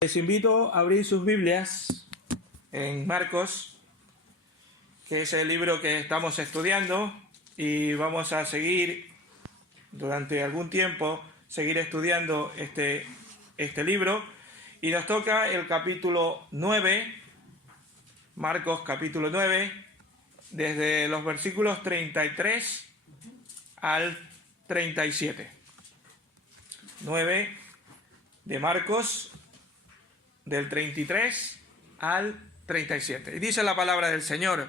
Les invito a abrir sus Biblias en Marcos, que es el libro que estamos estudiando, y vamos a seguir durante algún tiempo, seguir estudiando este libro, y nos toca el capítulo 9, Marcos capítulo 9, desde los versículos 33 al 37. 9 de Marcos, del 33 al 37. Y dice la palabra del Señor: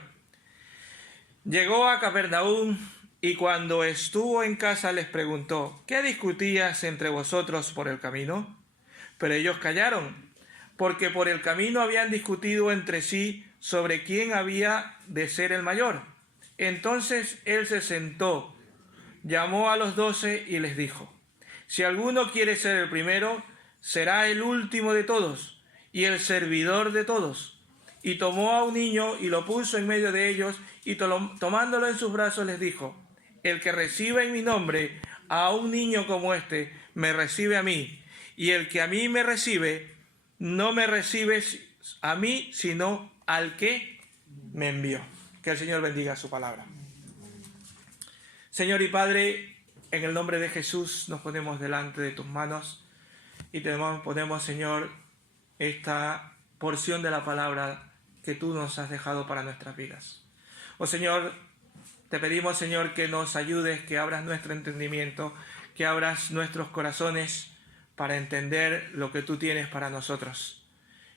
Llegó a Capernaum y cuando estuvo en casa les preguntó: ¿qué discutías entre vosotros por el camino? Pero ellos callaron, porque por el camino habían discutido entre sí sobre quién había de ser el mayor. Entonces él se sentó, llamó a los 12 y les dijo: si alguno quiere ser el primero, será el último de todos y el servidor de todos. Y tomó a un niño y lo puso en medio de ellos, y tomándolo en sus brazos les dijo: el que reciba en mi nombre a un niño como este, me recibe a mí, y el que a mí me recibe, no me recibe a mí, sino al que me envió. Que el Señor bendiga su palabra. Señor y Padre, en el nombre de Jesús nos ponemos delante de tus manos y ponemos, Señor, esta porción de la palabra que tú nos has dejado para nuestras vidas. Oh Señor, te pedimos, Señor, que nos ayudes, que abras nuestro entendimiento, que abras nuestros corazones para entender lo que tú tienes para nosotros.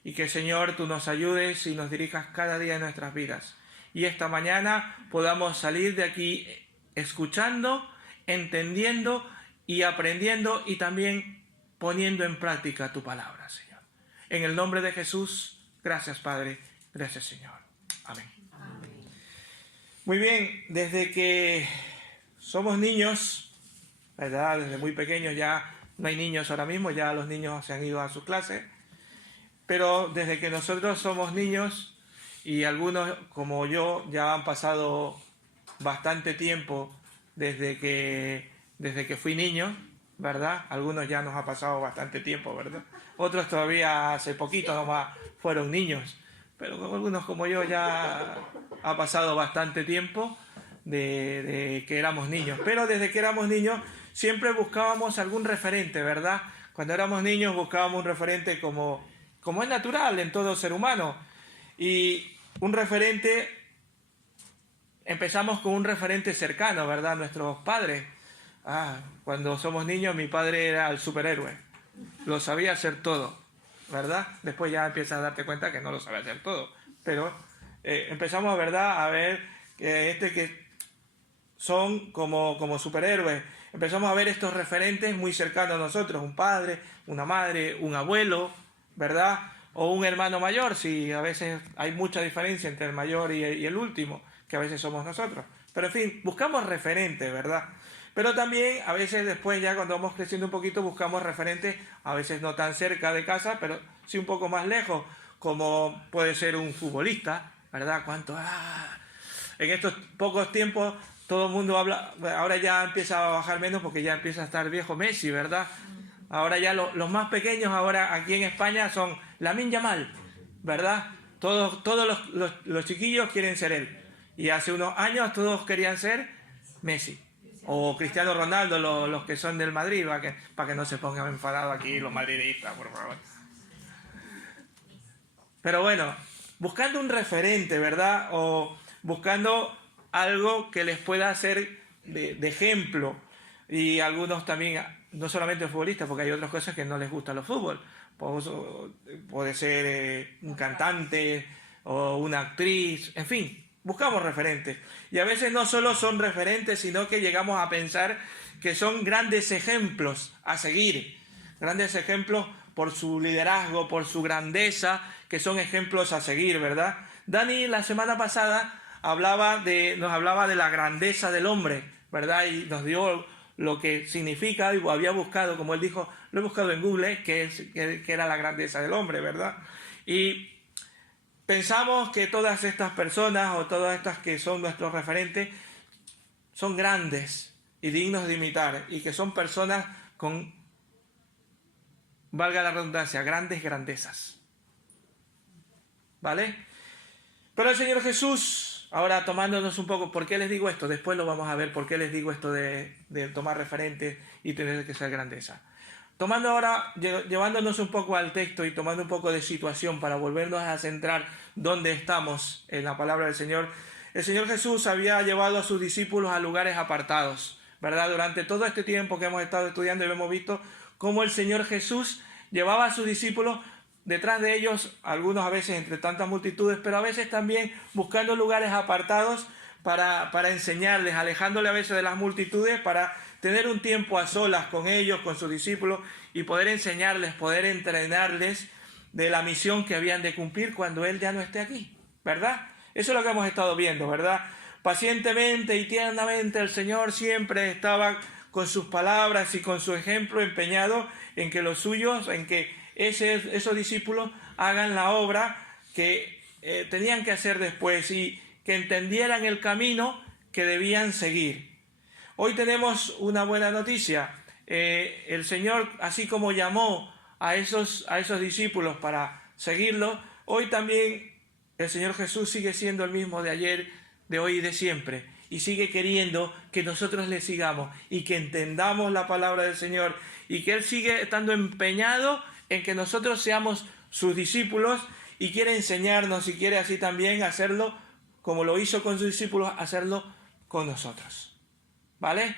Y que, Señor, tú nos ayudes y nos dirijas cada día en nuestras vidas. Y esta mañana podamos salir de aquí escuchando, entendiendo y aprendiendo, y también poniendo en práctica tu palabra, Señor. En el nombre de Jesús, gracias Padre, gracias Señor. Amén. Amén. Muy bien, desde que somos niños, ¿verdad? Desde muy pequeños, ya no hay niños ahora mismo, ya los niños se han ido a su clase, pero desde que nosotros somos niños, y algunos como yo ya han pasado bastante tiempo desde que fui niño, ¿verdad? Algunos ya nos ha pasado bastante tiempo, ¿verdad? Otros todavía hace poquito nomás fueron niños, pero algunos como yo ya ha pasado bastante tiempo de que éramos niños. Pero desde que éramos niños siempre buscábamos algún referente, ¿verdad? Cuando éramos niños buscábamos un referente como es natural en todo ser humano. Y un referente, empezamos con un referente cercano, ¿verdad? Nuestros padres. Cuando somos niños, mi padre era el superhéroe. Lo sabía hacer todo, ¿verdad? Después ya empiezas a darte cuenta que no lo sabe hacer todo. Pero empezamos, ¿verdad?, a ver que son como superhéroes. Empezamos a ver estos referentes muy cercanos a nosotros. Un padre, una madre, un abuelo, ¿verdad? O un hermano mayor, si a veces hay mucha diferencia entre el mayor y el último, que a veces somos nosotros. Pero en fin, buscamos referentes, ¿verdad? Pero también a veces después, ya cuando vamos creciendo un poquito, buscamos referentes, a veces no tan cerca de casa, pero sí un poco más lejos, como puede ser un futbolista, ¿verdad? En estos pocos tiempos todo el mundo habla, ahora ya empieza a bajar menos porque ya empieza a estar viejo Messi, ¿verdad? Ahora ya los más pequeños ahora aquí en España son Lamine Yamal, ¿verdad? Todos los chiquillos quieren ser él. Y hace unos años todos querían ser Messi. O Cristiano Ronaldo, los que son del Madrid, para que no se pongan enfadados aquí los madridistas, por favor. Pero bueno, buscando un referente, ¿verdad? O buscando algo que les pueda ser de ejemplo. Y algunos también, no solamente futbolistas, porque hay otras cosas que no les gusta los fútbol. Puede ser un cantante o una actriz, en fin. Buscamos referentes. Y a veces no solo son referentes, sino que llegamos a pensar que son grandes ejemplos a seguir. Grandes ejemplos por su liderazgo, por su grandeza, que son ejemplos a seguir, ¿verdad? Dani la semana pasada nos hablaba de la grandeza del hombre, ¿verdad? Y nos dio lo que significa, y había buscado, como él dijo, lo he buscado en Google, que era la grandeza del hombre, ¿verdad? Y pensamos que todas estas personas o todas estas que son nuestros referentes son grandes y dignos de imitar, y que son personas con valga la redundancia, grandes grandezas. ¿Vale? Pero el Señor Jesús, ahora tomándonos un poco, ¿por qué les digo esto? Después lo vamos a ver, ¿por qué les digo esto de tomar referentes y tener que ser grandeza? Tomando ahora, llevándonos un poco al texto y tomando un poco de situación para volvernos a centrar donde estamos en la palabra del Señor, el Señor Jesús había llevado a sus discípulos a lugares apartados, ¿verdad? Durante todo este tiempo que hemos estado estudiando y hemos visto cómo el Señor Jesús llevaba a sus discípulos detrás de ellos, algunos a veces entre tantas multitudes, pero a veces también buscando lugares apartados para enseñarles, alejándole a veces de las multitudes, para tener un tiempo a solas con ellos, con sus discípulos, y poder enseñarles, poder entrenarles de la misión que habían de cumplir cuando Él ya no esté aquí, ¿verdad? Eso es lo que hemos estado viendo, ¿verdad? Pacientemente y tiernamente el Señor siempre estaba con sus palabras y con su ejemplo empeñado en que los suyos, en que esos discípulos hagan la obra que tenían que hacer después y que entendieran el camino que debían seguir. Hoy tenemos una buena noticia. El Señor, así como llamó a esos discípulos para seguirlo, hoy también el Señor Jesús sigue siendo el mismo de ayer, de hoy y de siempre. Y sigue queriendo que nosotros le sigamos y que entendamos la palabra del Señor y que Él sigue estando empeñado en que nosotros seamos sus discípulos y quiere enseñarnos y quiere así también hacerlo como lo hizo con sus discípulos, hacerlo con nosotros. ¿Vale?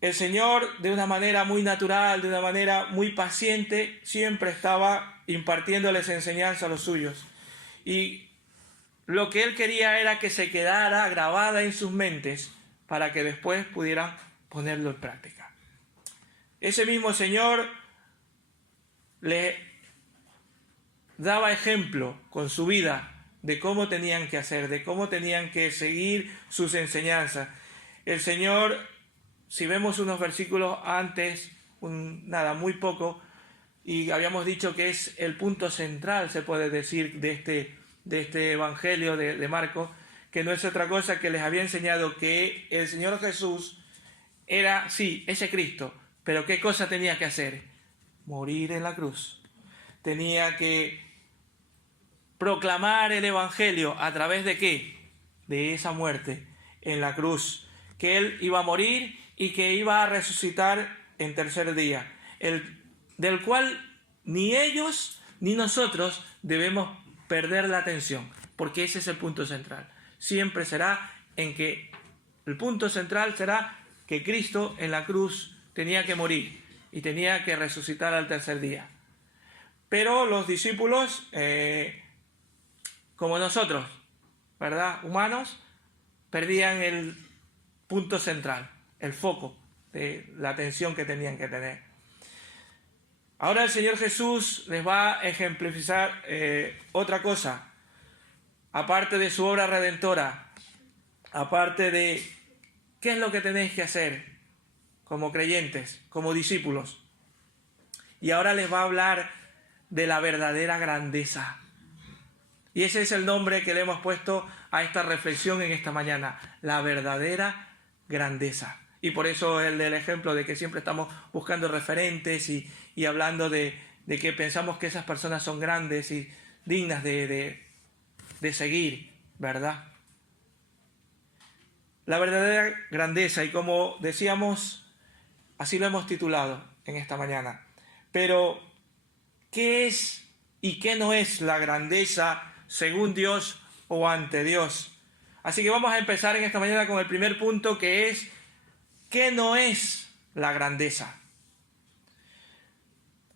El Señor, de una manera muy natural, de una manera muy paciente, siempre estaba impartiéndoles enseñanza a los suyos. Y lo que Él quería era que se quedara grabada en sus mentes para que después pudieran ponerlo en práctica. Ese mismo Señor le daba ejemplo con su vida de cómo tenían que hacer, de cómo tenían que seguir sus enseñanzas. El Señor, si vemos unos versículos antes, muy poco, y habíamos dicho que es el punto central, se puede decir, de este Evangelio de Marcos, que no es otra cosa que les había enseñado que el Señor Jesús era, sí, ese Cristo, pero ¿qué cosa tenía que hacer? Morir en la cruz. Tenía que proclamar el Evangelio a través de ¿qué? De esa muerte en la cruz, que Él iba a morir y que iba a resucitar en tercer día, del cual ni ellos ni nosotros debemos perder la atención, porque ese es el punto central. Siempre será en que el punto central será que Cristo en la cruz tenía que morir y tenía que resucitar al tercer día. Pero los discípulos, como nosotros, ¿verdad? Humanos, perdían el punto central, el foco de la atención que tenían que tener. Ahora el Señor Jesús les va a ejemplificar otra cosa, aparte de su obra redentora, aparte de qué es lo que tenéis que hacer como creyentes, como discípulos. Y ahora les va a hablar de la verdadera grandeza. Y ese es el nombre que le hemos puesto a esta reflexión en esta mañana, la verdadera grandeza. Y por eso el del ejemplo de que siempre estamos buscando referentes y hablando de que pensamos que esas personas son grandes y dignas de seguir, ¿verdad? La verdadera grandeza, y como decíamos, así lo hemos titulado en esta mañana. Pero, ¿qué es y qué no es la grandeza según Dios o ante Dios? Así que vamos a empezar en esta mañana con el primer punto, que es ¿qué no es la grandeza?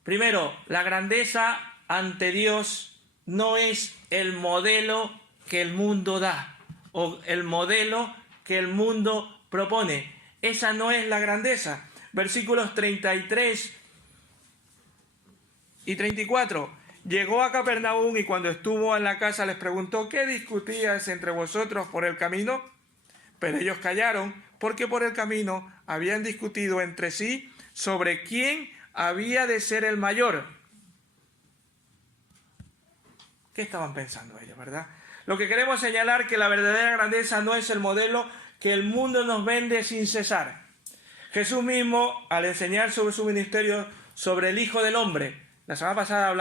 Primero, la grandeza ante Dios no es el modelo que el mundo da o el modelo que el mundo propone. Esa no es la grandeza. Versículos 33 y 34. Llegó a Capernaum y cuando estuvo en la casa les preguntó: ¿qué discutíais entre vosotros por el camino? Pero ellos callaron, porque por el camino habían discutido entre sí sobre quién había de ser el mayor. ¿Qué estaban pensando ellos, verdad? Lo que queremos señalar que la verdadera grandeza no es el modelo que el mundo nos vende sin cesar. Jesús mismo, al enseñar sobre su ministerio, sobre el Hijo del Hombre. La semana pasada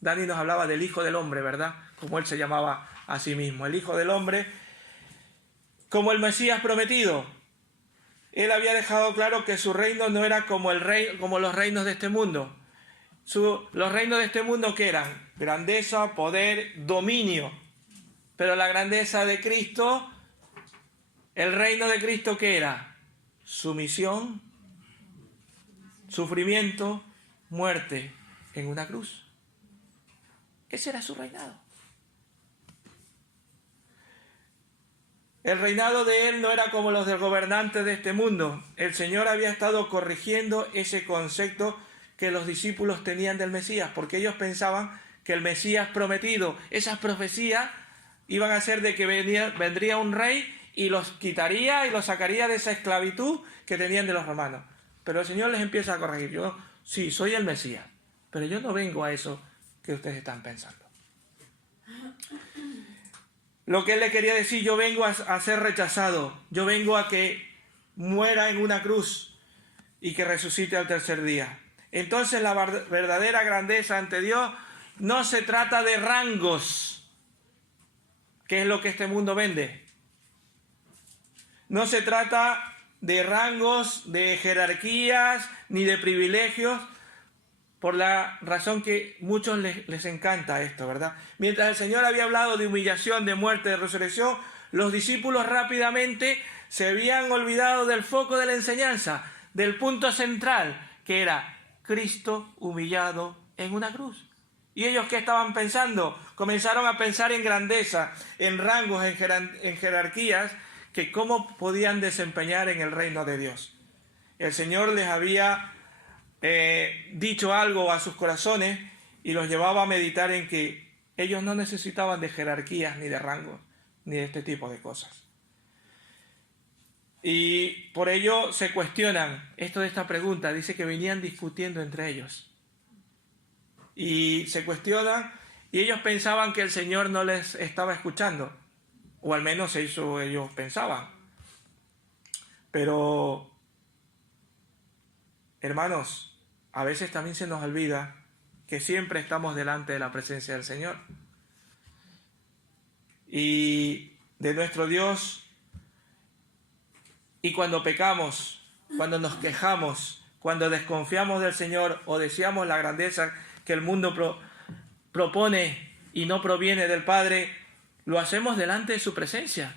Dani nos hablaba del Hijo del Hombre, ¿verdad? Como él se llamaba a sí mismo, el Hijo del Hombre, como el Mesías prometido. Él había dejado claro que su reino no era como los reinos de este mundo. Los reinos de este mundo, ¿qué eran? Grandeza, poder, dominio. Pero la grandeza de Cristo, el reino de Cristo, ¿qué era? Sumisión, sufrimiento, muerte en una cruz. Ese era su reinado. El reinado de él no era como los del gobernante de este mundo. El Señor había estado corrigiendo ese concepto que los discípulos tenían del Mesías, porque ellos pensaban que el Mesías prometido, esas profecías, iban a ser de que vendría un rey y los quitaría y los sacaría de esa esclavitud que tenían de los romanos. Pero el Señor les empieza a corregir. Yo, sí, soy el Mesías, pero yo no vengo a eso que ustedes están pensando. Lo que él le quería decir, yo vengo a ser rechazado, yo vengo a que muera en una cruz y que resucite al tercer día. Entonces la verdadera grandeza ante Dios no se trata de rangos, que es lo que este mundo vende. No se trata de rangos, de jerarquías, ni de privilegios, por la razón que muchos les encanta esto, ¿verdad? Mientras el Señor había hablado de humillación, de muerte, de resurrección, los discípulos rápidamente se habían olvidado del foco de la enseñanza, del punto central, que era Cristo humillado en una cruz. ¿Y ellos qué estaban pensando? Comenzaron a pensar en grandeza, en rangos, en jerarquías, que cómo podían desempeñar en el reino de Dios. El Señor les había dicho algo a sus corazones y los llevaba a meditar en que ellos no necesitaban de jerarquías ni de rangos ni de este tipo de cosas. Y por ello se cuestionan esto de esta pregunta. Dice que venían discutiendo entre ellos y se cuestionan, y ellos pensaban que el Señor no les estaba escuchando, o al menos eso ellos pensaban. Pero hermanos, a veces también se nos olvida que siempre estamos delante de la presencia del Señor y de nuestro Dios. Y cuando pecamos, cuando nos quejamos, cuando desconfiamos del Señor o deseamos la grandeza que el mundo propone y no proviene del Padre, lo hacemos delante de su presencia,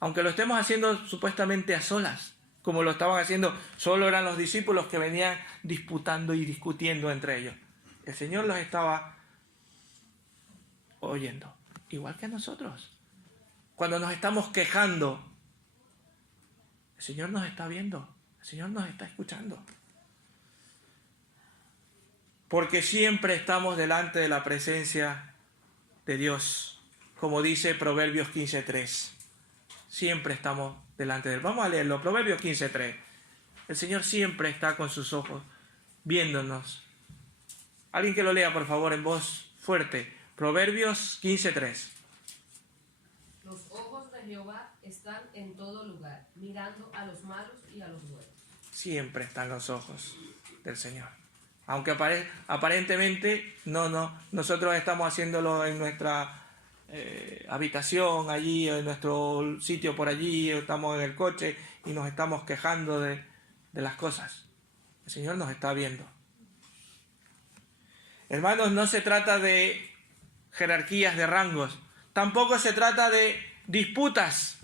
aunque lo estemos haciendo supuestamente a solas. Como lo estaban haciendo, solo eran los discípulos que venían disputando y discutiendo entre ellos. El Señor los estaba oyendo, igual que nosotros. Cuando nos estamos quejando, el Señor nos está viendo, el Señor nos está escuchando. Porque siempre estamos delante de la presencia de Dios, como dice Proverbios 15:3. Siempre estamos delante de él. Vamos a leerlo, Proverbios 15:3. El Señor siempre está con sus ojos viéndonos. Alguien que lo lea, por favor, en voz fuerte. Proverbios 15:3. Los ojos de Jehová están en todo lugar, mirando a los malos y a los buenos. Siempre están los ojos del Señor. Aunque aparentemente nosotros estamos haciéndolo en nuestra habitación allí, en nuestro sitio por allí, estamos en el coche y nos estamos quejando de las cosas. El Señor nos está viendo. Hermanos, no se trata de jerarquías, de rangos. Tampoco se trata de disputas,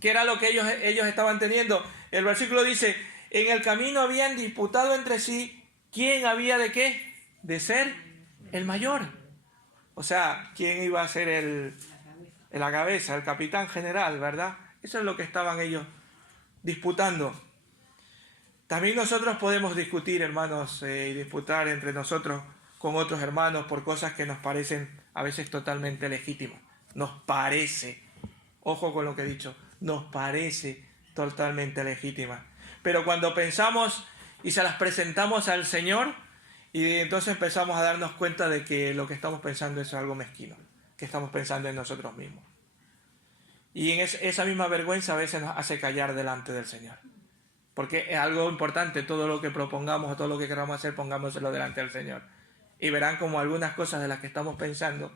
que era lo que ellos estaban teniendo. El versículo dice, en el camino habían disputado entre sí quién había de qué, de ser el mayor. O sea, quién iba a ser la cabeza, el capitán general, ¿verdad? Eso es lo que estaban ellos disputando. También nosotros podemos discutir, hermanos, y disputar entre nosotros con otros hermanos por cosas que nos parecen a veces totalmente legítimas. Nos parece, ojo con lo que he dicho, nos parece totalmente legítima. Pero cuando pensamos y se las presentamos al Señor, y entonces empezamos a darnos cuenta de que lo que estamos pensando es algo mezquino, que estamos pensando en nosotros mismos. Y en esa misma vergüenza a veces nos hace callar delante del Señor. Porque es algo importante, todo lo que propongamos o todo lo que queramos hacer, pongámoslo delante del Señor. Y verán como algunas cosas de las que estamos pensando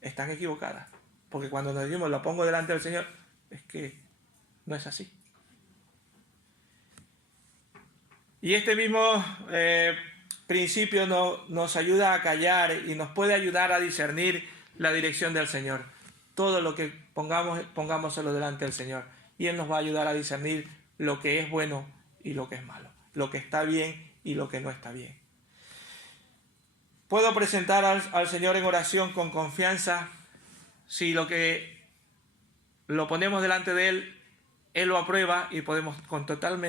están equivocadas. Porque cuando nos decimos lo pongo delante del Señor, es que no es así. Y este mismo principio nos ayuda a callar y nos puede ayudar a discernir la dirección del Señor. Todo lo que pongámoslo delante del Señor. Y Él nos va a ayudar a discernir lo que es bueno y lo que es malo. Lo que está bien y lo que no está bien. Puedo presentar al Señor en oración con confianza si lo ponemos delante de Él, Él lo aprueba y podemos con total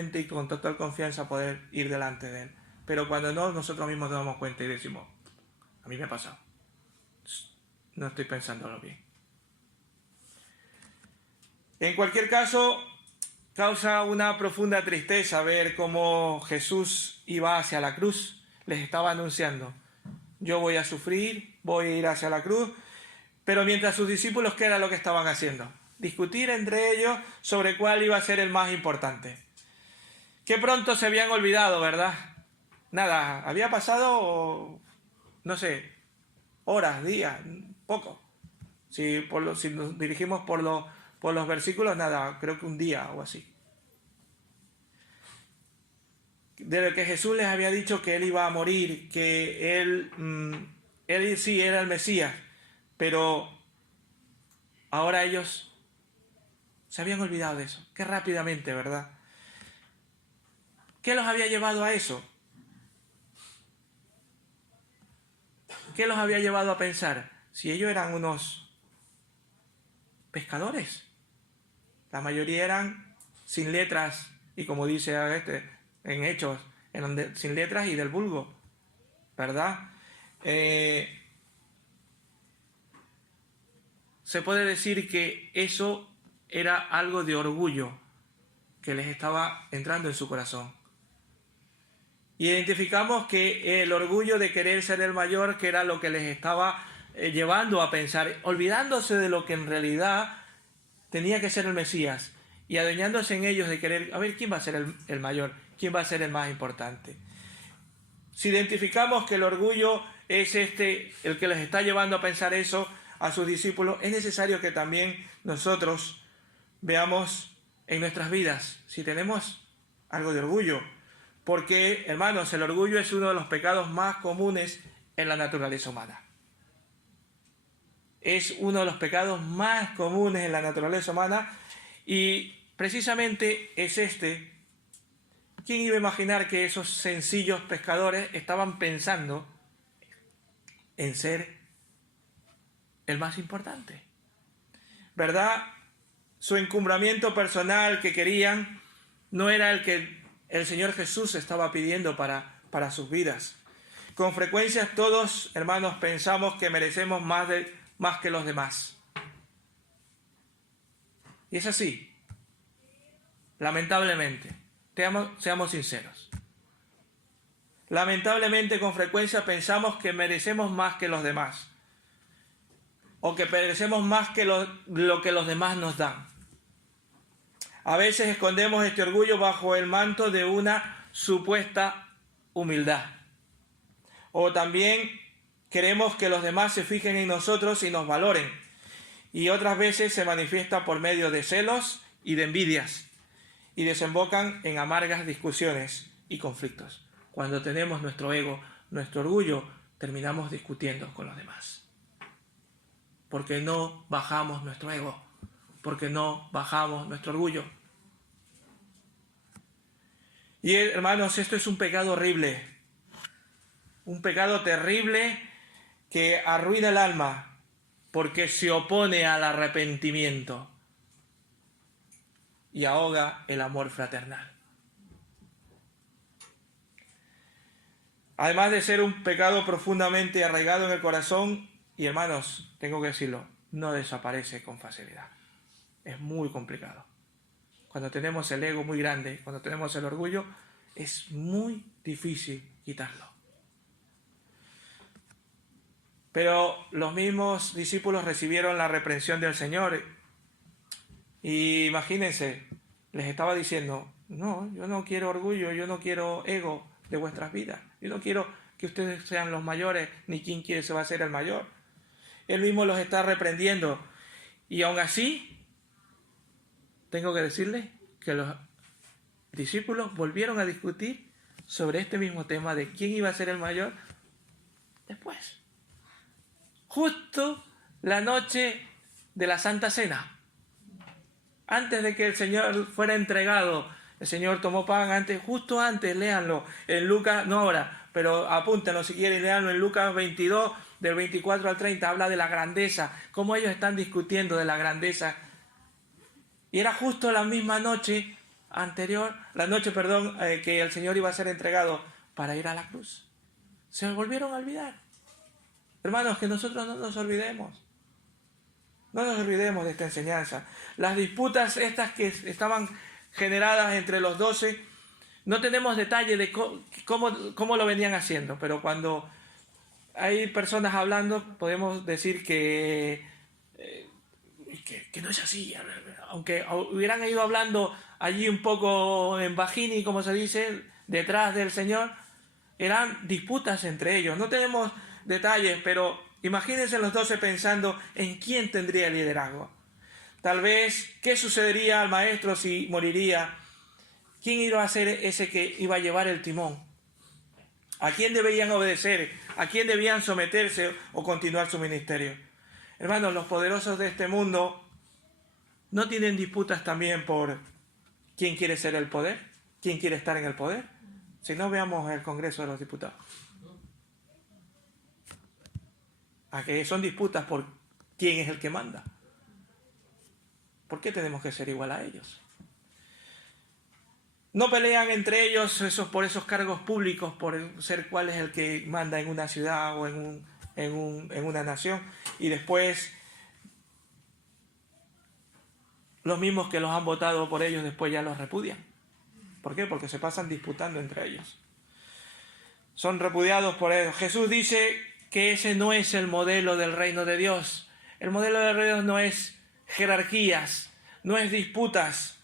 confianza poder ir delante de Él. Pero cuando no, nosotros mismos nos damos cuenta y decimos, a mí me ha pasado. No estoy pensándolo bien. En cualquier caso, causa una profunda tristeza ver cómo Jesús iba hacia la cruz. Les estaba anunciando, yo voy a sufrir, voy a ir hacia la cruz. Pero mientras sus discípulos, ¿qué era lo que estaban haciendo? Discutir entre ellos sobre cuál iba a ser el más importante. Qué pronto se habían olvidado, ¿verdad? Nada, había pasado, no sé, horas, días, poco. Si nos dirigimos por los versículos, nada, creo que un día o así. Desde que Jesús les había dicho que Él iba a morir, que Él sí era el Mesías, pero ahora ellos se habían olvidado de eso. Qué rápidamente, ¿verdad? ¿Qué los había llevado a eso? ¿Qué los había llevado a pensar? Si ellos eran unos pescadores. La mayoría eran sin letras, y como dice en Hechos, eran sin letras y del vulgo, ¿verdad? Se puede decir que eso era algo de orgullo que les estaba entrando en su corazón. Identificamos que el orgullo de querer ser el mayor, que era lo que les estaba llevando a pensar, olvidándose de lo que en realidad tenía que ser el Mesías y adueñándose en ellos de querer, a ver, ¿quién va a ser el mayor? ¿Quién va a ser el más importante? Si identificamos que el orgullo es el que les está llevando a pensar eso a sus discípulos, es necesario que también nosotros veamos en nuestras vidas si tenemos algo de orgullo. Porque, hermanos, el orgullo es uno de los pecados más comunes en la naturaleza humana. Es uno de los pecados más comunes en la naturaleza humana y precisamente es ¿Quién iba a imaginar que esos sencillos pescadores estaban pensando en ser el más importante? ¿Verdad? Su encumbramiento personal que querían no era el que el Señor Jesús estaba pidiendo para sus vidas. Con frecuencia todos, hermanos, pensamos que merecemos más que los demás. Y es así. Lamentablemente. Seamos sinceros. Lamentablemente con frecuencia pensamos que merecemos más que los demás. O que merecemos más que lo que los demás nos dan. A veces escondemos este orgullo bajo el manto de una supuesta humildad. O también queremos que los demás se fijen en nosotros y nos valoren. Y otras veces se manifiesta por medio de celos y de envidias. Y desembocan en amargas discusiones y conflictos. Cuando tenemos nuestro ego, nuestro orgullo, terminamos discutiendo con los demás. Porque no bajamos nuestro ego. Porque no bajamos nuestro orgullo. Y hermanos, esto es un pecado horrible, un pecado terrible que arruina el alma porque se opone al arrepentimiento y ahoga el amor fraternal. Además de ser un pecado profundamente arraigado en el corazón, y hermanos, tengo que decirlo, no desaparece con facilidad. Es muy complicado. Cuando tenemos el ego muy grande, cuando tenemos el orgullo, es muy difícil quitarlo. Pero los mismos discípulos recibieron la reprensión del Señor. Y imagínense, les estaba diciendo, No, yo no quiero orgullo, yo no quiero ego de vuestras vidas. Yo no quiero que ustedes sean los mayores, ni quién quiere se va a ser el mayor. Él mismo los está reprendiendo. Y aún así, tengo que decirles que los discípulos volvieron a discutir sobre este mismo tema de quién iba a ser el mayor después. Justo la noche de la Santa Cena. Antes de que el Señor fuera entregado, el Señor tomó pan justo antes, léanlo, en Lucas, no ahora, pero apúntenlo si quieren, léanlo en Lucas 22, del 24 al 30, habla de la grandeza, cómo ellos están discutiendo de la grandeza. Y era justo la misma noche que el Señor iba a ser entregado para ir a la cruz. Se volvieron a olvidar. Hermanos, que nosotros no nos olvidemos. No nos olvidemos de esta enseñanza. Las disputas estas que estaban generadas entre los 12, no tenemos detalle de cómo lo venían haciendo, pero cuando hay personas hablando, podemos decir que no es así. Aunque hubieran ido hablando allí un poco en bajini, como se dice, detrás del Señor, eran disputas entre ellos. No tenemos detalles, pero imagínense los 12 pensando en quién tendría el liderazgo. Tal vez, ¿qué sucedería al maestro si moriría? ¿Quién iba a ser ese que iba a llevar el timón? ¿A quién debían obedecer? ¿A quién debían someterse o continuar su ministerio? Hermanos, los poderosos de este mundo no tienen disputas también por quién quiere ser el poder, quién quiere estar en el poder. Si no, veamos el Congreso de los Diputados. A que son disputas por quién es el que manda. ¿Por qué tenemos que ser igual a ellos? No pelean entre ellos por esos cargos públicos, por ser cuál es el que manda en una ciudad o en una nación. Y después, los mismos que los han votado por ellos después ya los repudian. ¿Por qué? Porque se pasan disputando entre ellos. Son repudiados por ellos. Jesús dice que ese no es el modelo del reino de Dios. El modelo del reino de Dios no es jerarquías, no es disputas,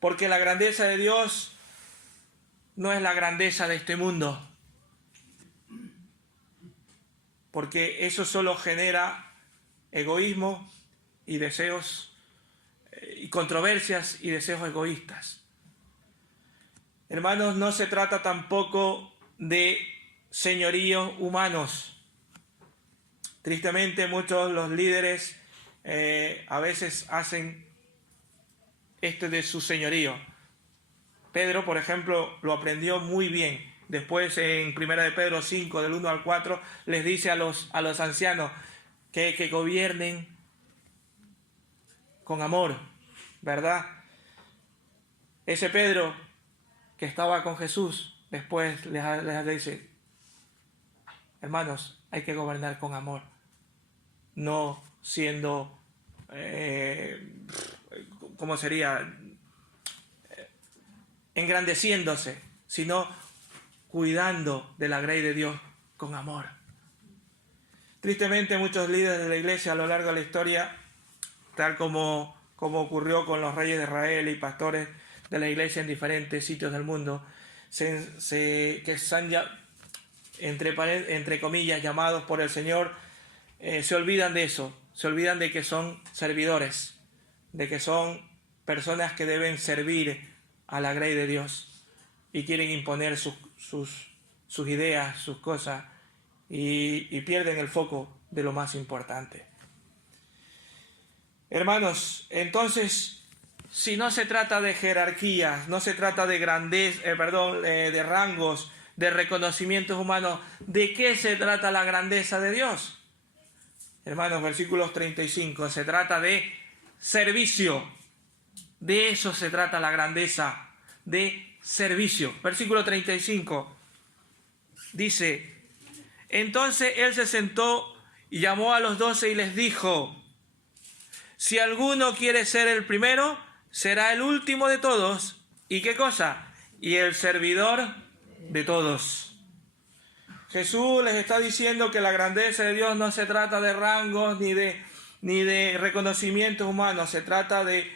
porque la grandeza de Dios no es la grandeza de este mundo, porque eso solo genera egoísmo y deseos y controversias y deseos egoístas. Hermanos, no se trata tampoco de señoríos humanos. Tristemente, muchos los líderes a veces hacen de su señorío. Pedro, por ejemplo, lo aprendió muy bien. Después, en 1 de Pedro 5, del 1 al 4, les dice a los ancianos que gobiernen con amor, ¿verdad? Ese Pedro que estaba con Jesús, después les dice: hermanos, hay que gobernar con amor, no siendo, ¿cómo sería? Engrandeciéndose, sino cuidando de la grey de Dios con amor. Tristemente, muchos líderes de la iglesia a lo largo de la historia, tal como ocurrió con los reyes de Israel y pastores de la iglesia en diferentes sitios del mundo, que son ya, entre comillas, llamados por el Señor, se olvidan de eso, se olvidan de que son servidores, de que son personas que deben servir a la grey de Dios, y quieren imponer sus ideas, sus cosas, y pierden el foco de lo más importante. Hermanos, entonces, si no se trata de jerarquías, no se trata de de rangos, de reconocimientos humanos, ¿de qué se trata la grandeza de Dios? Hermanos, versículos 35, se trata de servicio. De eso se trata la grandeza, de servicio. Versículo 35 dice: entonces él se sentó y llamó a los 12 y les dijo: si alguno quiere ser el primero, será el último de todos. ¿Y qué cosa? Y el servidor de todos. Jesús les está diciendo que la grandeza de Dios no se trata de rangos ni de reconocimientos humanos, se trata de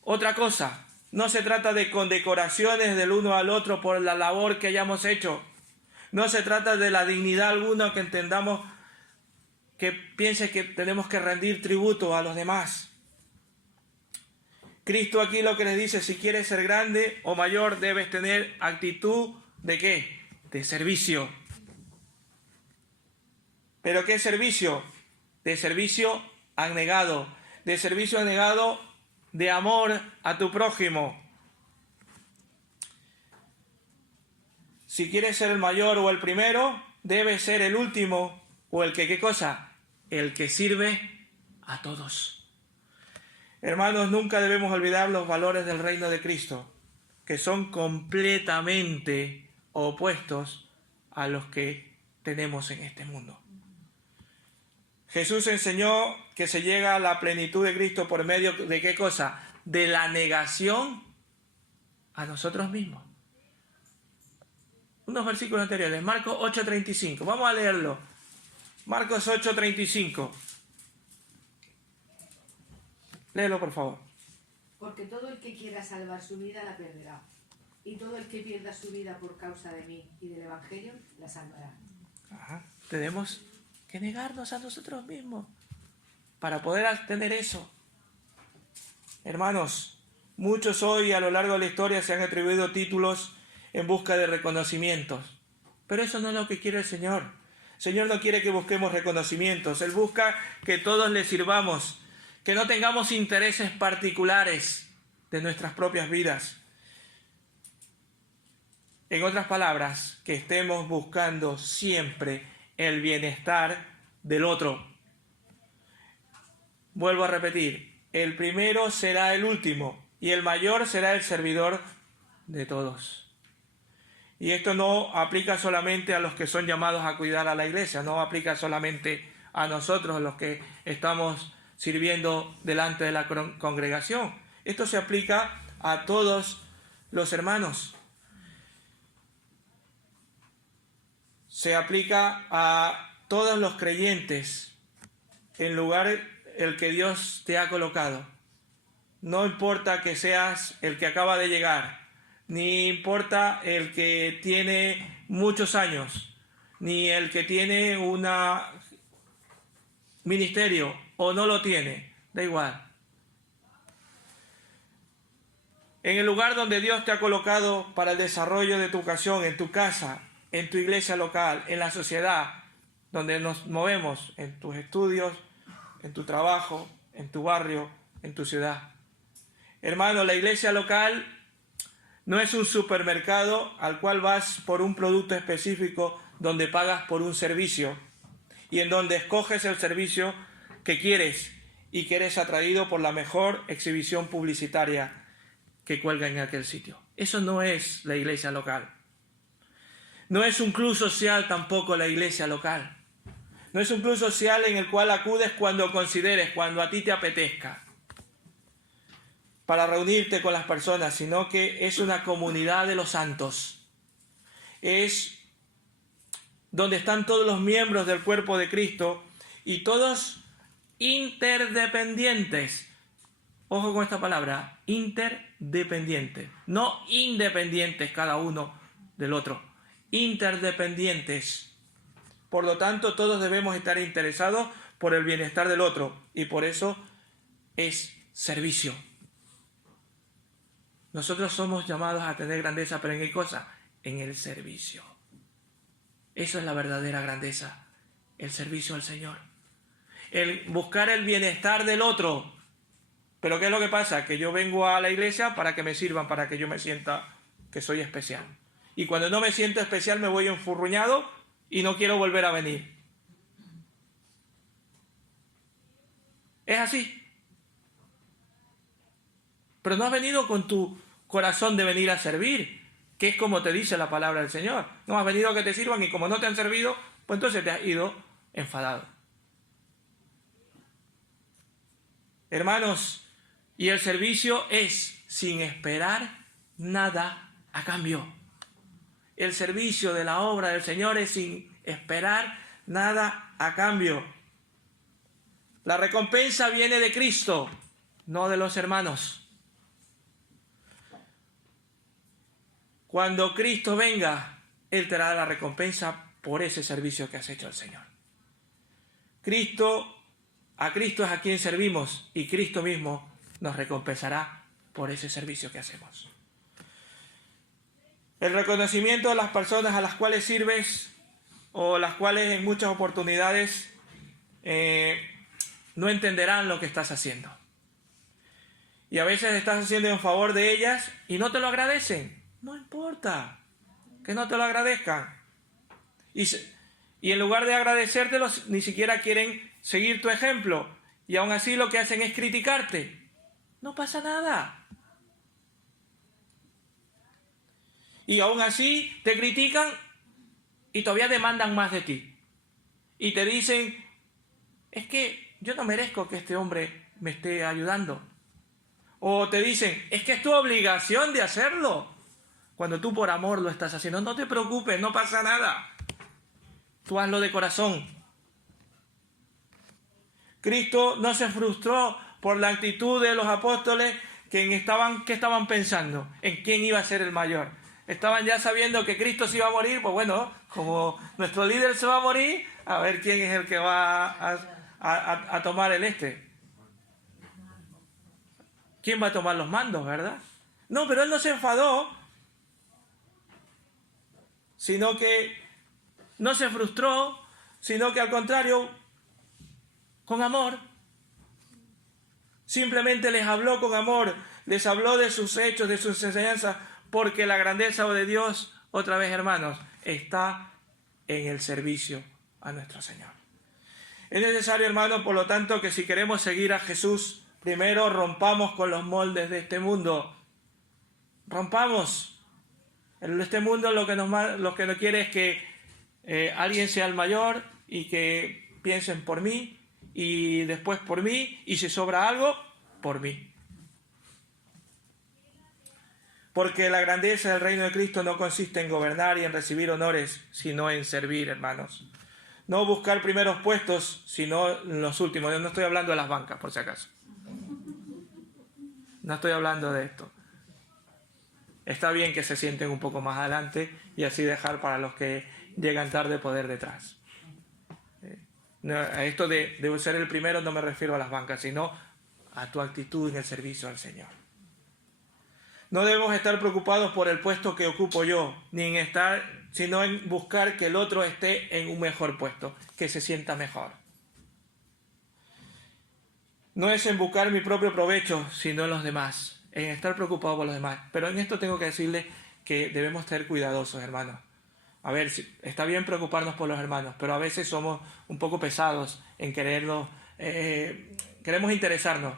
otra cosa. No se trata de condecoraciones del uno al otro por la labor que hayamos hecho. No se trata de la dignidad alguna que entendamos, que piense que tenemos que rendir tributo a los demás. Cristo aquí lo que les dice, si quieres ser grande o mayor, debes tener actitud ¿de qué? De servicio. ¿Pero qué servicio? De servicio abnegado. De servicio abnegado de amor a tu prójimo. Si quieres ser el mayor o el primero, debes ser el último o el que, ¿qué cosa? El que sirve a todos. Hermanos, nunca debemos olvidar los valores del reino de Cristo, que son completamente opuestos a los que tenemos en este mundo. Jesús enseñó que se llega a la plenitud de Cristo por medio de ¿qué cosa? De la negación a nosotros mismos. Unos versículos anteriores, Marcos 8:35. Vamos a leerlo. Marcos 8:35. Léelo, por favor. Porque todo el que quiera salvar su vida la perderá, y todo el que pierda su vida por causa de mí y del Evangelio la salvará. Tenemos que negarnos a nosotros mismos para poder tener eso. Hermanos, muchos hoy a lo largo de la historia se han atribuido títulos en busca de reconocimientos, pero eso no es lo que quiere el Señor. El Señor no quiere que busquemos reconocimientos, Él busca que todos le sirvamos, que no tengamos intereses particulares de nuestras propias vidas. En otras palabras, que estemos buscando siempre el bienestar del otro. Vuelvo a repetir, el primero será el último y el mayor será el servidor de todos. Y esto no aplica solamente a los que son llamados a cuidar a la iglesia, no aplica solamente a nosotros los que estamos sirviendo delante de la congregación. Esto se aplica a todos los hermanos. Se aplica a todos los creyentes en lugar el que Dios te ha colocado. No importa que seas el que acaba de llegar, ni importa el que tiene muchos años, ni el que tiene un ministerio o no lo tiene, da igual. En el lugar donde Dios te ha colocado para el desarrollo de tu vocación, en tu casa, en tu iglesia local, en la sociedad donde nos movemos, en tus estudios, en tu trabajo, en tu barrio, en tu ciudad. Hermano, la iglesia local no es un supermercado al cual vas por un producto específico donde pagas por un servicio y en donde escoges el servicio que quieres y que eres atraído por la mejor exhibición publicitaria que cuelga en aquel sitio. Eso no es la iglesia local. No es un club social tampoco la iglesia local. No es un club social en el cual acudes cuando consideres, cuando a ti te apetezca, para reunirte con las personas, sino que es una comunidad de los santos. Es donde están todos los miembros del cuerpo de Cristo y todos interdependientes. Ojo con esta palabra, interdependientes, no independientes cada uno del otro, interdependientes. Por lo tanto, todos debemos estar interesados por el bienestar del otro y por eso es servicio. Nosotros somos llamados a tener grandeza, pero ¿en qué cosa? En el servicio. Eso es la verdadera grandeza, el servicio al Señor. El buscar el bienestar del otro. Pero ¿qué es lo que pasa? Que yo vengo a la iglesia para que me sirvan, para que yo me sienta que soy especial. Y cuando no me siento especial me voy enfurruñado y no quiero volver a venir. Es así. Pero no has venido con tu corazón de venir a servir, que es como te dice la palabra del Señor. No has venido a que te sirvan y como no te han servido, pues entonces te has ido enfadado. Hermanos, y el servicio es sin esperar nada a cambio. El servicio de la obra del Señor es sin esperar nada a cambio. La recompensa viene de Cristo, no de los hermanos. Cuando Cristo venga, Él te dará la recompensa por ese servicio que has hecho al Señor. A Cristo es a quien servimos y Cristo mismo nos recompensará por ese servicio que hacemos. El reconocimiento de las personas a las cuales sirves o las cuales en muchas oportunidades no entenderán lo que estás haciendo. Y a veces estás haciendo en favor de ellas y no te lo agradecen. No importa que no te lo agradezcan. Y en lugar de agradecértelos, ni siquiera quieren seguir tu ejemplo. Y aún así lo que hacen es criticarte. No pasa nada. Y aún así te critican y todavía demandan más de ti. Y te dicen, es que yo no merezco que este hombre me esté ayudando. O te dicen, es que es tu obligación de hacerlo. Cuando tú por amor lo estás haciendo, no te preocupes, no pasa nada. Tú hazlo de corazón. Cristo no se frustró por la actitud de los apóstoles que estaban pensando en quién iba a ser el mayor. Estaban ya sabiendo que Cristo se iba a morir, pues bueno, como nuestro líder se va a morir, a ver quién es el que va a tomar el este. ¿Quién va a tomar los mandos, verdad? No, pero él no se enfadó, sino que no se frustró, sino que al contrario, con amor, simplemente les habló con amor, les habló de sus hechos, de sus enseñanzas, porque la grandeza de Dios, otra vez hermanos, está en el servicio a nuestro Señor. Es necesario, hermanos, por lo tanto, que si queremos seguir a Jesús, primero rompamos con los moldes de este mundo. Rompamos. En este mundo lo que no quiere es que alguien sea el mayor y que piensen por mí y después por mí y si sobra algo, por mí. Porque la grandeza del reino de Cristo no consiste en gobernar y en recibir honores, sino en servir, hermanos. No buscar primeros puestos, sino los últimos. Yo no estoy hablando de las bancas, por si acaso. No estoy hablando de esto. Está bien que se sienten un poco más adelante y así dejar para los que llegan tarde poder detrás. A esto de ser el primero no me refiero a las bancas, sino a tu actitud en el servicio al Señor. No debemos estar preocupados por el puesto que ocupo yo, sino en buscar que el otro esté en un mejor puesto, que se sienta mejor. No es en buscar mi propio provecho, sino en los demás, en estar preocupado por los demás. Pero en esto tengo que decirles que debemos ser cuidadosos, hermanos. A ver, está bien preocuparnos por los hermanos, pero a veces somos un poco pesados en queremos interesarnos,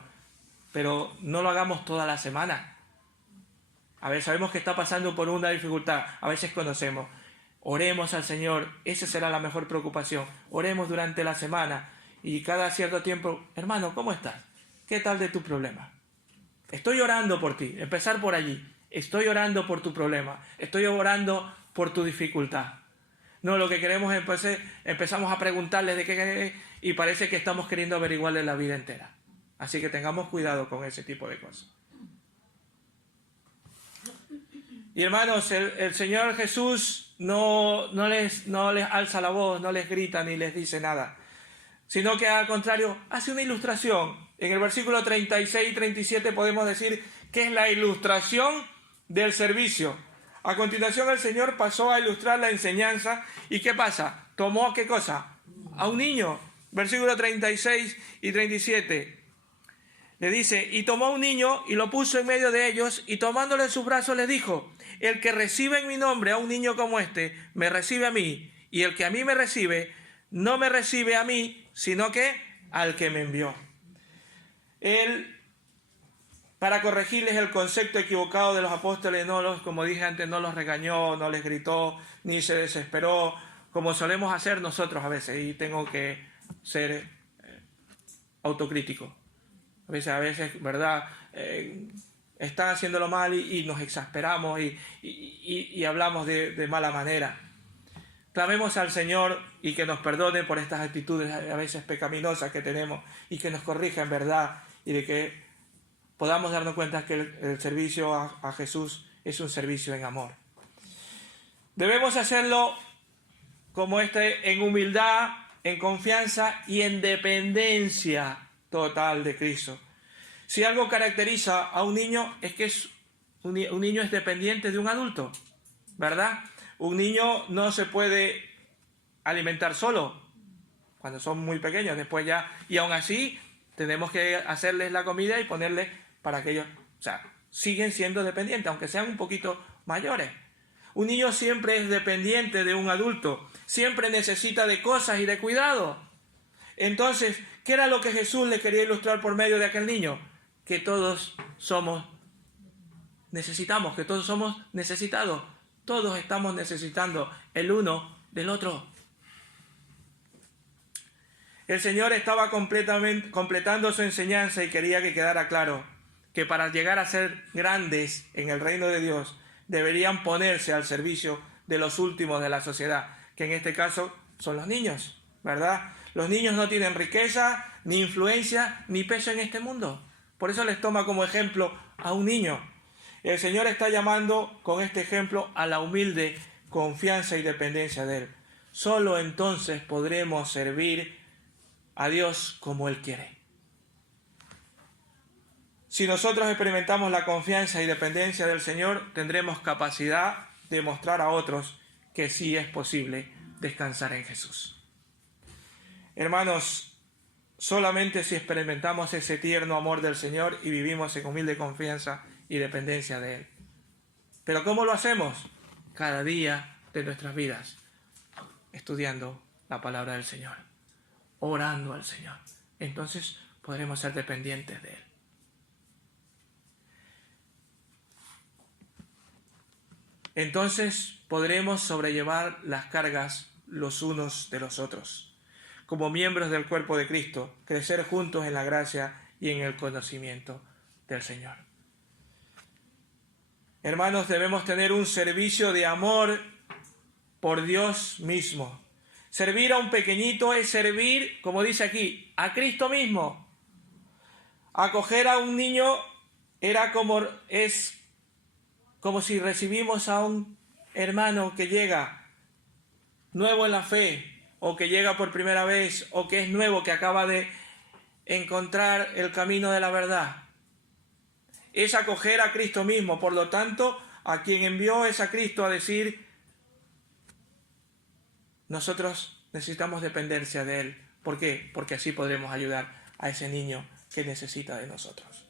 pero no lo hagamos toda la semana. A ver, sabemos que está pasando por una dificultad, a veces conocemos. Oremos al Señor, esa será la mejor preocupación. Oremos durante la semana y cada cierto tiempo, hermano, ¿cómo estás? ¿Qué tal de tu problema? Estoy orando por ti, empezar por allí. Estoy orando por tu problema, estoy orando por tu dificultad. No, lo que queremos es empezamos a preguntarles de qué y parece que estamos queriendo averiguarles la vida entera. Así que tengamos cuidado con ese tipo de cosas. Y hermanos, el Señor Jesús no les alza la voz, no les grita ni les dice nada, sino que al contrario hace una ilustración. En el versículo 36 y 37 podemos decir que es la ilustración del servicio. A continuación el Señor pasó a ilustrar la enseñanza. ¿Y qué pasa? ¿Tomó qué cosa? A un niño. Versículo 36 y 37. Le dice, y tomó a un niño y lo puso en medio de ellos y tomándole en sus brazos le dijo, el que recibe en mi nombre a un niño como este, me recibe a mí, y el que a mí me recibe, no me recibe a mí, sino que al que me envió. Él, para corregirles el concepto equivocado de los apóstoles, como dije antes, no los regañó, no les gritó, ni se desesperó, como solemos hacer nosotros a veces, y tengo que ser autocrítico. A veces, ¿verdad? Están haciéndolo mal y nos exasperamos y hablamos de mala manera. Clamemos al Señor y que nos perdone por estas actitudes a veces pecaminosas que tenemos y que nos corrija en verdad y de que podamos darnos cuenta que el servicio a Jesús es un servicio en amor. Debemos hacerlo como en humildad, en confianza y en dependencia total de Cristo. Si algo caracteriza a un niño es que un niño es dependiente de un adulto, ¿verdad? Un niño no se puede alimentar solo cuando son muy pequeños, después ya, y aún así tenemos que hacerles la comida y ponerles para que ellos, o sea, siguen siendo dependientes, aunque sean un poquito mayores. Un niño siempre es dependiente de un adulto, siempre necesita de cosas y de cuidado. Entonces, ¿qué era lo que Jesús le quería ilustrar por medio de aquel niño? Que todos necesitamos, que todos somos necesitados. Todos estamos necesitando el uno del otro. El Señor estaba completando su enseñanza y quería que quedara claro que para llegar a ser grandes en el reino de Dios deberían ponerse al servicio de los últimos de la sociedad, que en este caso son los niños, ¿verdad? Los niños no tienen riqueza, ni influencia, ni peso en este mundo. Por eso les toma como ejemplo a un niño. El Señor está llamando con este ejemplo a la humilde confianza y dependencia de Él. Solo entonces podremos servir a Dios como Él quiere. Si nosotros experimentamos la confianza y dependencia del Señor, tendremos capacidad de mostrar a otros que sí es posible descansar en Jesús. Hermanos, solamente si experimentamos ese tierno amor del Señor y vivimos en humilde confianza y dependencia de Él. ¿Pero cómo lo hacemos? Cada día de nuestras vidas, estudiando la palabra del Señor, orando al Señor. Entonces podremos ser dependientes de Él. Entonces podremos sobrellevar las cargas los unos de los otros. Como miembros del cuerpo de Cristo, crecer juntos en la gracia y en el conocimiento del Señor. Hermanos, debemos tener un servicio de amor por Dios mismo. Servir a un pequeñito es servir, como dice aquí, a Cristo mismo. Acoger a un niño es como si recibimos a un hermano que llega nuevo en la fe, o que llega por primera vez, o que es nuevo, que acaba de encontrar el camino de la verdad. Es acoger a Cristo mismo. Por lo tanto, a quien envió es a Cristo a decir, nosotros necesitamos dependencia de Él. ¿Por qué? Porque así podremos ayudar a ese niño que necesita de nosotros.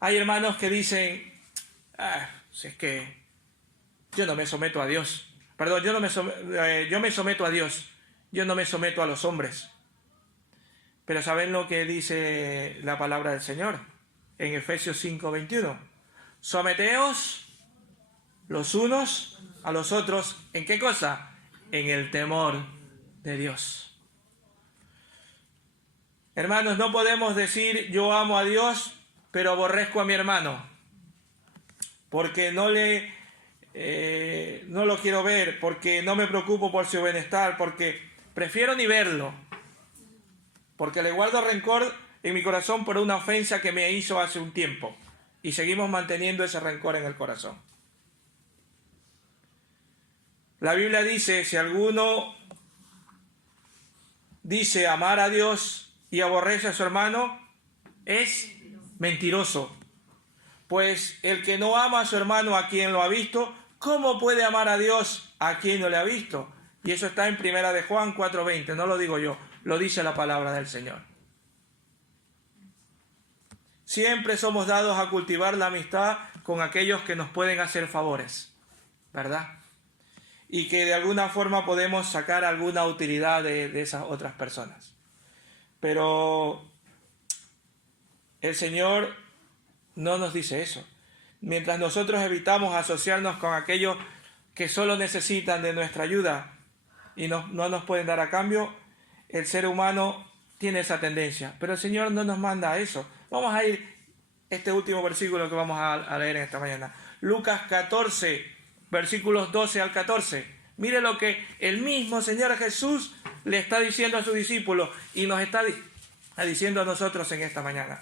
Hay hermanos que dicen, si es que yo no me someto a Dios. Perdón, yo me someto a Dios. Yo no me someto a los hombres. Pero ¿saben lo que dice la palabra del Señor? En Efesios 5:21. Someteos los unos a los otros. ¿En qué cosa? En el temor de Dios. Hermanos, no podemos decir yo amo a Dios, pero aborrezco a mi hermano. Porque no lo quiero ver, porque no me preocupo por su bienestar, porque prefiero ni verlo. Porque le guardo rencor en mi corazón por una ofensa que me hizo hace un tiempo. Y seguimos manteniendo ese rencor en el corazón. La Biblia dice, si alguno dice amar a Dios y aborrece a su hermano, es mentiroso. Pues el que no ama a su hermano a quien lo ha visto, ¿cómo puede amar a Dios a quien no le ha visto? Y eso está en 1 de Juan 4:20, no lo digo yo. Lo dice la palabra del Señor. Siempre somos dados a cultivar la amistad con aquellos que nos pueden hacer favores, ¿verdad? Y que de alguna forma podemos sacar alguna utilidad de esas otras personas. Pero el Señor no nos dice eso. Mientras nosotros evitamos asociarnos con aquellos que solo necesitan de nuestra ayuda y no nos pueden dar a cambio, el ser humano tiene esa tendencia, pero el Señor no nos manda a eso. Vamos a ir este último versículo que vamos a leer en esta mañana. Lucas 14, versículos 12 al 14. Mire lo que el mismo Señor Jesús le está diciendo a sus discípulos y nos está diciendo a nosotros en esta mañana.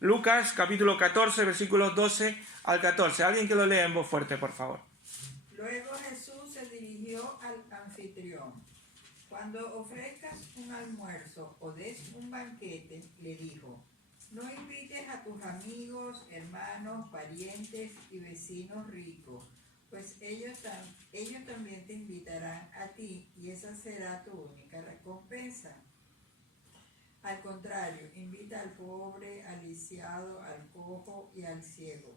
Lucas capítulo 14, versículos 12 al 14. Alguien que lo lea en voz fuerte, por favor. Luego Jesús se dirigió al anfitrión. Cuando ofrezcas un almuerzo o des un banquete, le dijo, no invites a tus amigos, hermanos, parientes y vecinos ricos, pues ellos también te invitarán a ti y esa será tu única recompensa. Al contrario, invita al pobre, al lisiado, al cojo y al ciego.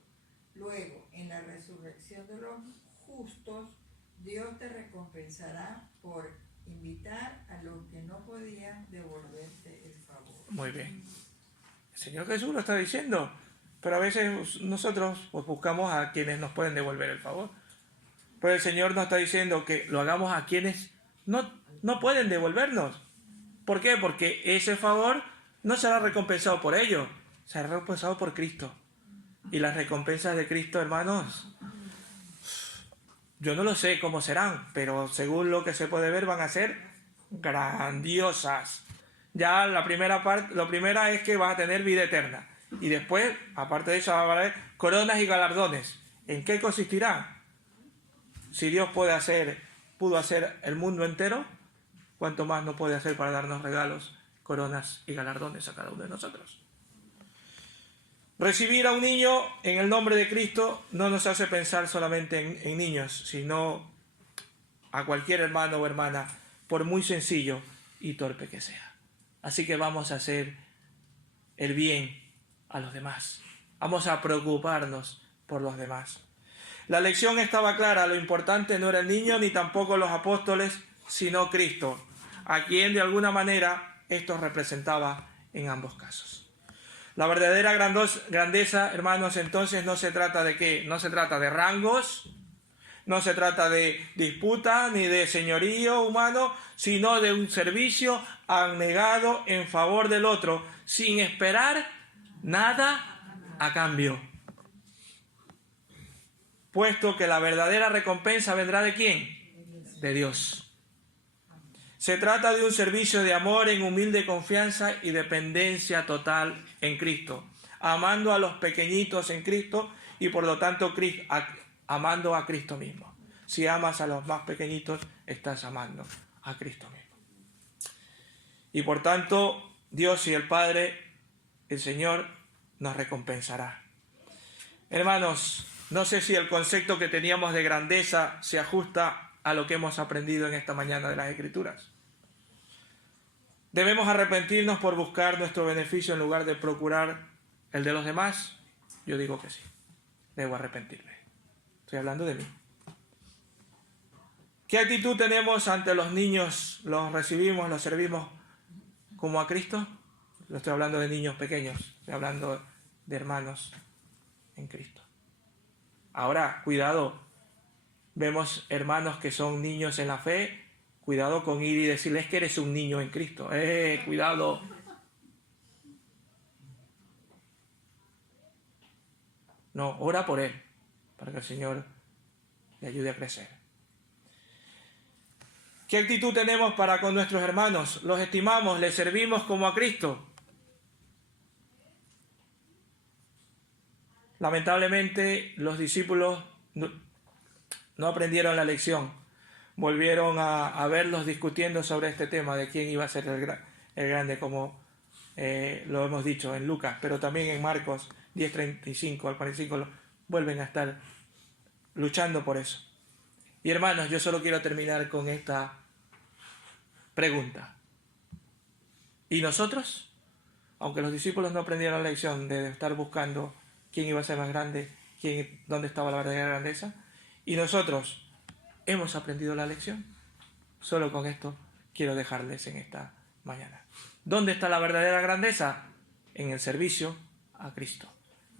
Luego, en la resurrección de los justos, Dios te recompensará por invitar a los que no podían devolverte el favor. Muy bien. El Señor Jesús lo está diciendo, pero a veces nosotros pues, buscamos a quienes nos pueden devolver el favor. Pero el Señor nos está diciendo que lo hagamos a quienes no pueden devolvernos. ¿Por qué? Porque ese favor no será recompensado por ellos, será recompensado por Cristo. Y las recompensas de Cristo, hermanos, yo no lo sé cómo serán, pero según lo que se puede ver van a ser grandiosas. Ya la primera es que vas a tener vida eterna. Y después, aparte de eso, va a haber coronas y galardones. ¿En qué consistirá? Si Dios pudo hacer el mundo entero, ¿cuánto más no puede hacer para darnos regalos, coronas y galardones a cada uno de nosotros? Recibir a un niño en el nombre de Cristo no nos hace pensar solamente en niños, sino a cualquier hermano o hermana, por muy sencillo y torpe que sea. Así que vamos a hacer el bien a los demás. Vamos a preocuparnos por los demás. La lección estaba clara, lo importante no era el niño ni tampoco los apóstoles, sino Cristo, a quien de alguna manera esto representaba en ambos casos. La verdadera grandeza, hermanos, entonces no se trata de qué, no se trata de rangos, no se trata de disputa ni de señorío humano, sino de un servicio abnegado en favor del otro, sin esperar nada a cambio. Puesto que la verdadera recompensa vendrá ¿de quién? De Dios. Se trata de un servicio de amor en humilde confianza y dependencia total en Cristo, amando a los pequeñitos en Cristo y por lo tanto amando a Cristo mismo. Si amas a los más pequeñitos, estás amando a Cristo mismo. Y por tanto, Dios y el Padre, el Señor, nos recompensará. Hermanos, no sé si el concepto que teníamos de grandeza se ajusta a lo que hemos aprendido en esta mañana de las Escrituras. ¿Debemos arrepentirnos por buscar nuestro beneficio en lugar de procurar el de los demás? Yo digo que sí. Debo arrepentirme. Estoy hablando de mí. ¿Qué actitud tenemos ante los niños? ¿Los recibimos, los servimos como a Cristo? No estoy hablando de niños pequeños, estoy hablando de hermanos en Cristo. Ahora, cuidado. Vemos hermanos que son niños en la fe. Cuidado con ir y decirles que eres un niño en Cristo. Cuidado. No, ora por él, para que el Señor le ayude a crecer. ¿Qué actitud tenemos para con nuestros hermanos? ¿Los estimamos? ¿Les servimos como a Cristo? Lamentablemente, los discípulos no aprendieron la lección. Volvieron a verlos discutiendo sobre este tema de quién iba a ser el grande, como lo hemos dicho en Lucas, pero también en Marcos 10:35 al 45 vuelven a estar luchando por eso. Y hermanos, yo solo quiero terminar con esta pregunta. ¿Y nosotros? Aunque los discípulos no aprendieron la lección de estar buscando quién iba a ser más grande, dónde estaba la verdadera grandeza, ¿y nosotros hemos aprendido la lección? Solo con esto quiero dejarles en esta mañana. ¿Dónde está la verdadera grandeza? En el servicio a Cristo.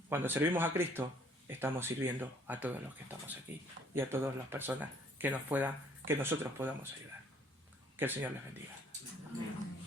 Cuando servimos a Cristo, estamos sirviendo a todos los que estamos aquí y a todas las personas que nosotros podamos ayudar. Que el Señor les bendiga. Amén.